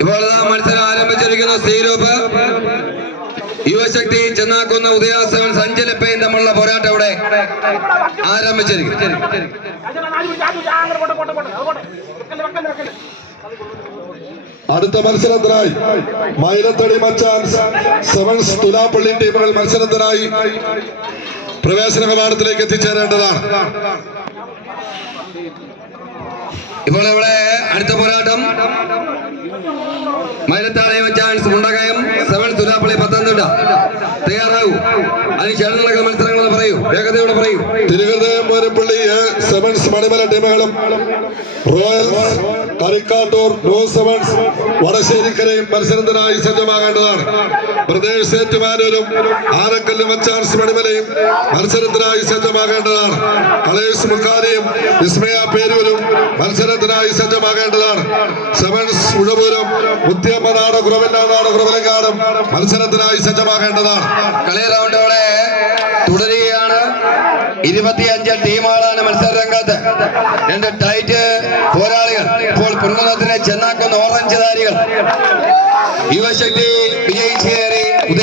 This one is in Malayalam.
ഇപ്പോൾ മത്സരം ആരംഭിച്ചിരിക്കുന്നു സ്ത്രീരൂപ് യുവശക്തി ചെന്നാക്കുന്ന ഉദയാസവൻ സഞ്ചലപ്പയും തമ്മിലുള്ള പോരാട്ടം ഇവിടെ ആരംഭിച്ചിരിക്കുന്നു. അടുത്ത മത്സരത്തിനായി മൈലത്തടി മച്ചാൻസ് സെവൻസ് തുലാപ്പള്ളി ടീമുകൾ മത്സരത്തിനായി പ്രവേശന വിമാനത്തിലേക്ക് എത്തിച്ചേരേണ്ടതാണ്. ഇപ്പോൾ ഇവിടെ അടുത്ത പോരാട്ടം. മൈലത്താളി മച്ചാൻസ് മുണ്ടകയം സെവൻ തുലാപ്പള്ളി പത്തനംതിട്ട. തയ്യാറാവൂ അതിന് ചേർന്ന് മത്സരങ്ങൾ പറയൂ. വേഗതയോടെ പറയൂ. തിരുഹൃദയം പള്ളി സെവൻസ് മണിമല ടീമുകളും റോയൽസ് കറിക്കാട്ടൂർ ന്യൂ സെവൻസ് വടശ്ശേരിക്കരയും മത്സരത്തിനായി സജ്ജമാകേണ്ടതാണ്. പ്രദേശ് ഏറ്റുമാനൂരും ആനക്കല്ല് മച്ചാൻസ് മണിമലയും മത്സരത്തിനായി സജ്ജമാകേണ്ടതാണ്. കളേഷ് മുക്കാരിയും വിസ്മയ പേരൂരും മത്സരത്തിനായി സജ്ജമാകേണ്ടതാണ്. സെവൻസ് ഉഴവൂരും മുത്തിയമ്മനാട് കുറവില്ലാനാട് കുറവിലങ്ങാടും മത്സരത്തിനായി സജ്ജമാകേണ്ടതാണ്. കളി തുടരുകയാണ്. ഇരുപത്തിയഞ്ച് ടീമുകളാണ് മത്സര രംഗത്ത് രണ്ട് ടൈറ്റ് പോരാളികൾ. ഇപ്പോൾ കുന്നത്തിനെ ചെന്നാക്കുന്ന ഓറഞ്ച് ധാരികൾ യുവശക്തി വിജയിച്ച്